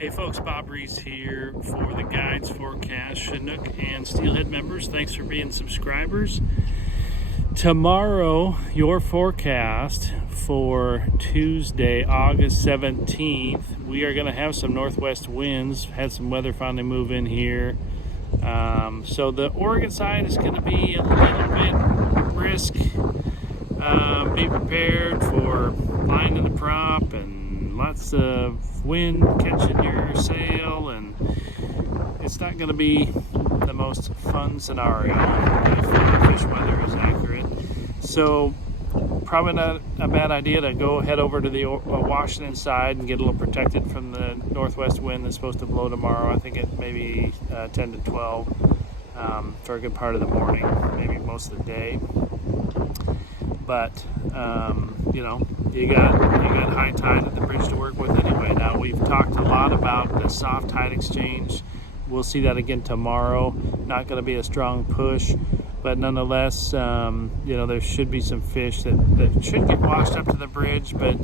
Hey folks, Bob Reese here for the Guides Forecast Chinook and Steelhead members. Thanks for being subscribers. Tomorrow, your forecast for Tuesday, August 17th, we are going to have some northwest winds. Had some weather finally move in here. So the Oregon side is going to be a little bit brisk. Be prepared for line in the prop and lots of wind catching your sail, and it's not going to be the most fun scenario if fish weather is accurate. So probably not a bad idea to go head over to the Washington side and get a little protected from the northwest wind that's supposed to blow tomorrow. I think it maybe 10 to 12 for a good part of the morning, maybe most of the day. But you got high tide at the bridge to work with anyway. Now, we've talked a lot about the soft tide exchange. We'll see that again tomorrow. Not going to be a strong push, but nonetheless, there should be some fish that should get washed up to the bridge. But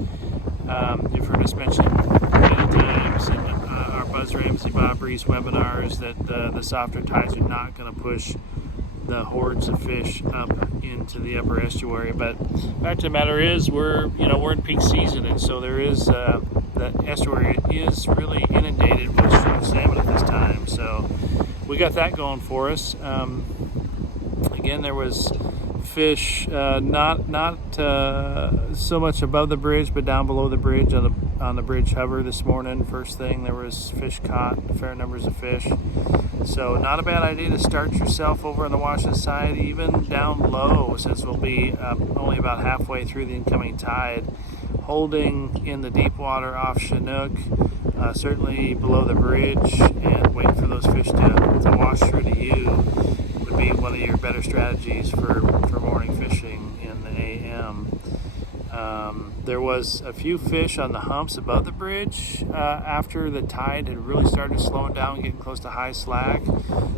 you've heard us mention many times in our Buzz Ramsey, Bob Reese webinars that the softer tides are not going to push the hordes of fish up into the upper estuary. But the fact of the matter is, we're in peak season, and so there is the estuary is really inundated with shrimp salmon at this time. So we got that going for us. Again, there was fish not so much above the bridge, but down below the bridge on the bridge hover this morning. First thing, there was fish caught, fair numbers of fish. So not a bad idea to start yourself over on the Washington side, even down low, since we'll be only about halfway through the incoming tide. Holding in the deep water off Chinook, certainly below the bridge, and wait for those fish to wash through to you would be one of your better strategies for morning fishing in the AM. There was a few fish on the humps above the bridge after the tide had really started slowing down, getting close to high slack.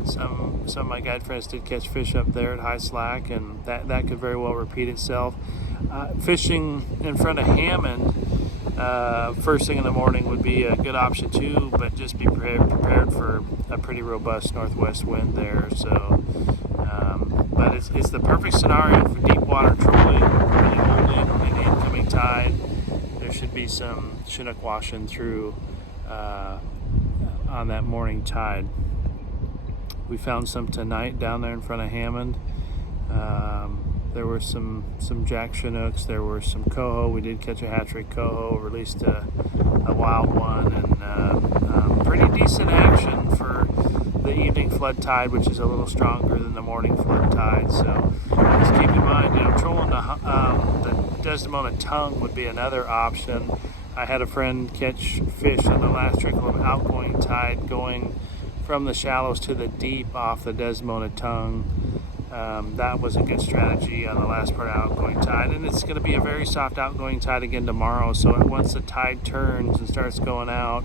Some of my guide friends did catch fish up there at high slack, and that could very well repeat itself. Fishing in front of Hammond first thing in the morning would be a good option too, but just be prepared for a pretty robust northwest wind there. So, but it's the perfect scenario for deep water trolling, really holding on the incoming tide. There should be some Chinook washing through on that morning tide. We found some tonight down there in front of Hammond. There were some jack Chinooks. There were some coho. We did catch a hatchery coho, released a wild one, and pretty decent action for the evening flood tide, which is a little stronger than the morning flood tide. So just keep in mind, trolling the Desdemona tongue would be another option. I had a friend catch fish on the last trickle of outgoing tide going from the shallows to the deep off the Desdemona tongue. That was a good strategy on the last part of outgoing tide, and it's going to be a very soft outgoing tide again tomorrow. So once the tide turns and starts going out,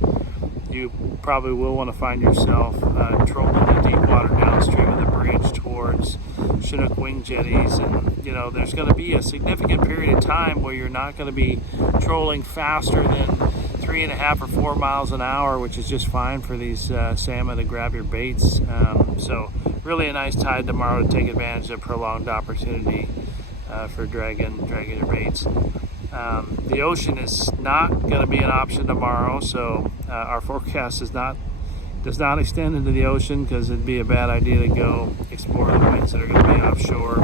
you probably will want to find yourself trolling the deep water downstream of the bridge towards Chinook wing jetties. And there's going to be a significant period of time where you're not going to be trolling faster than 3.5 or 4 miles an hour, which is just fine for these salmon to grab your baits. So really a nice tide tomorrow to take advantage of prolonged opportunity for dragging your baits. The ocean is not going to be an option tomorrow, so our forecast does not extend into the ocean, because it'd be a bad idea to go explore the winds that are going to be offshore.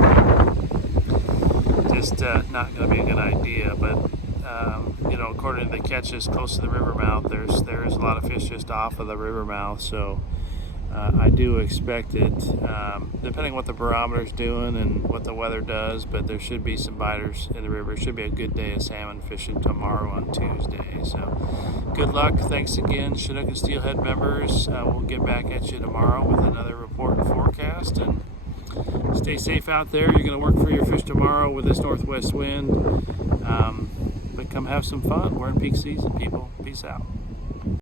Just not going to be a good idea. But according to the catches close to the river mouth, there is a lot of fish just off of the river mouth. So I do expect it, depending on what the barometer's doing and what the weather does, but there should be some biters in the river. It should be a good day of salmon fishing tomorrow on Tuesday. So good luck. Thanks again, Chinook and Steelhead members. We'll get back at you tomorrow with another report and forecast, and stay safe out there. You're going to work for your fish tomorrow with this northwest wind, but come have some fun. We're in peak season, people. Peace out.